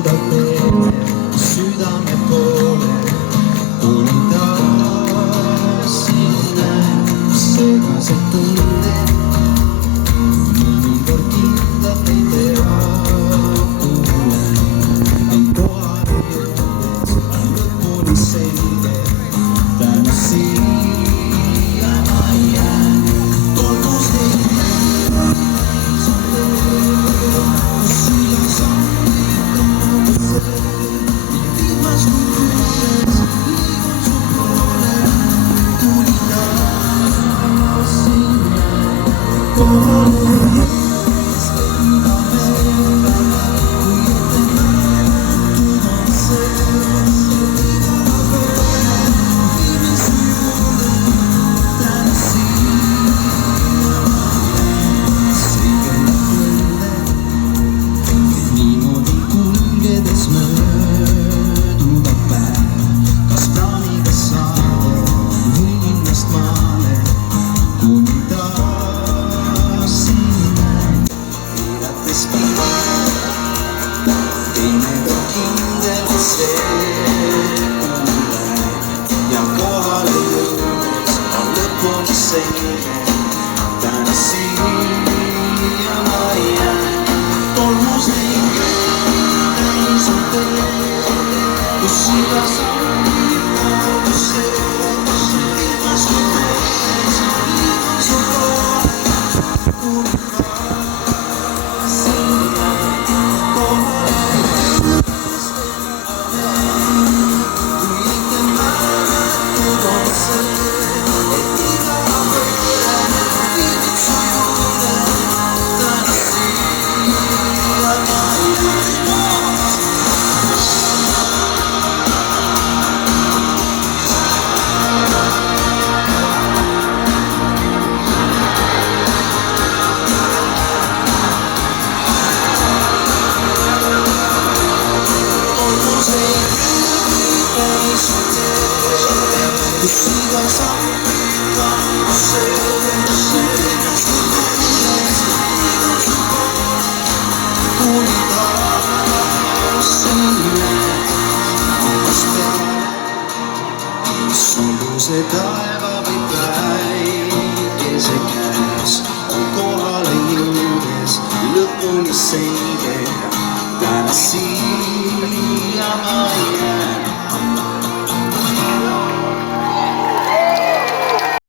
suudad teeme südame poole, olin taas sinna segased tunded, mõnikord kindlalt ei tea, kuule end kohale jõudes lõpuni selge, täna siia ma jään, tolmus ei jää, kus süda sammib kaugusel, viimas kui kuules, liigun su poole, tulin taas sinna kohale. Teinekord kindel see kuule ja kohale jõudes on lõpuni selge, täna siia ma jään, tolmus ringi täis on tee, kus iga sammib kaugusel, ilmas kui mees, liigun su poole, kuulin taas sinna kohale. Kus iga sammib kaugusel, kuulin taas sinna algust peale, olgu see taeva või päikese käes, on kohale jõudes lõpuni selge, täna siin